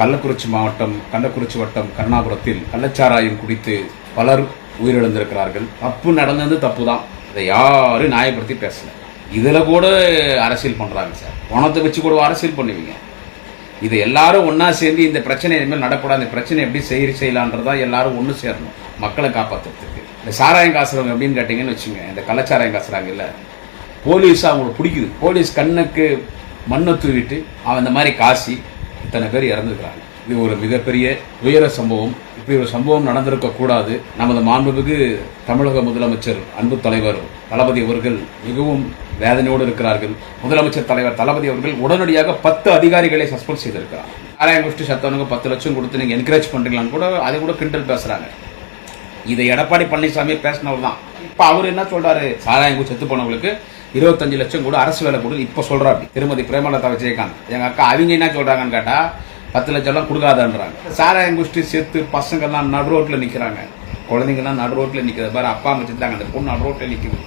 கள்ளக்குறிச்சி மாவட்டம், கள்ளக்குறிச்சி வட்டம் கருணாபுரத்தில் கள்ளச்சாராயம் குடித்து பலர் உயிரிழந்திருக்கிறார்கள். தப்பு நடந்தது தப்பு தான், இதை யாரும் நியாயப்படுத்தி பேசல. இதில் கூட அரசியல் பண்ணுறாங்க சார். பணத்தை வச்சு கூட அரசியல் பண்ணுவீங்க. இது எல்லாரும் ஒன்றா சேர்ந்து இந்த பிரச்சனை இனிமேல் நடக்கூடாது, இந்த பிரச்சனை எப்படி செய்யலான்றதா எல்லாரும் ஒன்று சேரணும் மக்களை காப்பாற்றுறதுக்கு. இந்த சாராயம் காசுறவங்க எப்படின்னு கேட்டிங்கன்னு வச்சுங்க, இந்த கள்ளச்சாராயம் காசுறாங்க இல்லை, போலீஸ் அவங்களுக்கு பிடிக்குது. போலீஸ் கண்ணுக்கு மண்ணை தூவிட்டு அவன் இந்த மாதிரி காசி இத்தனை பேர் இறந்துக்கிறாங்க. இது ஒரு மிகப்பெரிய உயர சம்பவம். இப்படி ஒரு சம்பவம் நடந்திருக்கக்கூடாது. நமது மாண்புமிகு தமிழக முதலமைச்சர் அன்பு தலைவர் தளபதி அவர்கள் மிகவும் வேதனையோடு இருக்கிறார்கள். முதலமைச்சர் தலைவர் தளபதி அவர்கள் உடனடியாக 10 அதிகாரிகளை சஸ்பெண்ட் செய்திருக்கிறார். சாராயம் குடிச்சு சத்தவனுக்கு 10 லட்சம் கொடுத்து நீங்க என்கரேஜ் பண்றீங்களான்னு கூட அதை கூட கிண்டல் பேசுறாங்க. இதை எடப்பாடி பழனிசாமி பேசினவர் தான். இப்ப அவர் என்ன சொல்றாரு, சாராயம் குடிச்சு செத்து போனவங்களுக்கு 25 லட்சம் கூட அரசு வேலை கொடு இப்ப சொல்றாரு திருமதி பிரேமலதா விஜயகாந்த். எங்க அக்கா அவங்க என்ன சொல்றாங்கன்னு கேட்டா 10 லட்சம் எல்லாம் கொடுக்காதன்றாங்க. சாராயம் குடிச்சு செத்து பசங்க எல்லாம் நடு ரோட்ல நிக்கிறாங்க, குழந்தைங்கலாம் நடு ரோட்ல நிக்கிறது பாரு, அப்பா அம்மா செத்தாங்க, அந்த பொண்ணு நடு ரோட்ல நிக்குது.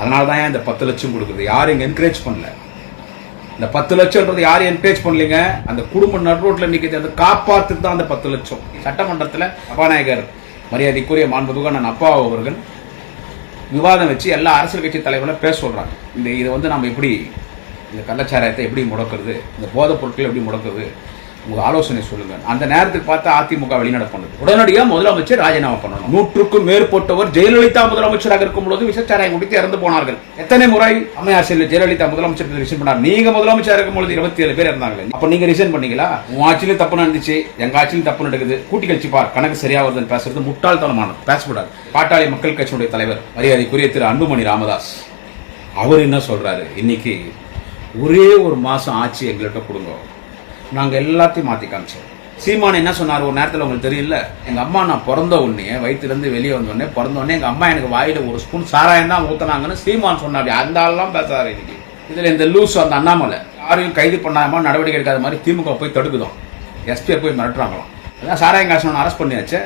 அதனாலதான் இந்த 10 லட்சம் கொடுக்குது. யாரும் இங்க என்கரேஜ் பண்ணல. இந்த 10 லட்சம்ன்றது யாரும் என்கரேஜ் பண்ணலீங்க. அந்த குடும்பம் நடு ரோட்ல நிக்குது, அதை காப்பாத்துக்கு தான் அந்த 10 லட்சம். சட்டமன்றத்தில் சபாநாயகர் மரியாதைக்குரிய மாண்புமிகு நான் அப்பா அவர்கள் விவாதம் வச்சு எல்லா அரசியல் கட்சி தலைவர்களும் பேச சொல்றாங்க. இதை நம்ம எப்படி இந்த கள்ளச்சாராயத்தை எப்படி முடக்கிறது, இந்த போதைப் பொருட்களை எப்படி முடக்கிறது, உங்க ஆலோசனை சொல்லுங்க. அந்த நேரத்துக்கு பார்த்தா அதிமுக வெளிநடப்பு பண்ணுது. உடனடியாக முதலமைச்சர் ராஜினாமா பண்ணணும். 100க்கும் மேற்பட்டவர் ஜெயலலிதா முதலமைச்சராக இருக்கும் பொழுது விஷச்சாராயம் குடித்து இறந்து போனார்கள். எத்தனை முறை அம்மையார் செல்வி ஜெயலலிதா முதலமைச்சர் ரிசைன் பண்ணார். நீங்க முதலமைச்சர் இருக்கும் பொழுது 27 பேர் இருந்தாங்க. அப்ப நீங்க ரிசைன் பண்ணீங்களா? உங்க ஆட்சியிலும் தப்பு நடந்துச்சு, எங்க ஆட்சியிலும் தப்பு நடக்குது, கூட்டி கழிச்சு பார், கணக்கு சரியா வருதுன்னு பேசுறது முட்டாள்தனமானது, பேசக்கூடாது. பாட்டாளி மக்கள் கட்சியினுடைய தலைவர் மரியாதைக்குரிய திரு அன்புமணி ராமதாஸ் அவர் என்ன சொல்றாரு, இன்னைக்கு ஒரே ஒரு மாசம் ஆட்சி எங்கள்கிட்ட கொடுங்க, நாங்க எல்லாத்தையும் மாத்தி காமிச்சோம். சீமான் என்ன சொன்னார் ஒரு நேரத்தில் உங்களுக்கு தெரியல, எங்க அம்மா நான் பிறந்த உடனே வயிற்றுல இருந்து வெளியே வந்தோடனே பிறந்த உடனே எங்க அம்மா எனக்கு வாயில ஒரு ஸ்பூன் சாராயம் தான் ஊத்தினாங்கன்னு சீமான் சொன்னார். அந்த ஆள்லாம் பேசாரு இன்னைக்கு. இதுல இந்த லூஸ் அந்த அண்ணாமலை யாரையும் கைது பண்ணாம நடவடிக்கை எடுக்காத மாதிரி திமுக போய் தடுக்குதோம், எஸ்பியை போய் மிரட்டுறாங்களாம். அதான் சாராயம் காசு அரெஸ்ட் பண்ணியாச்சு.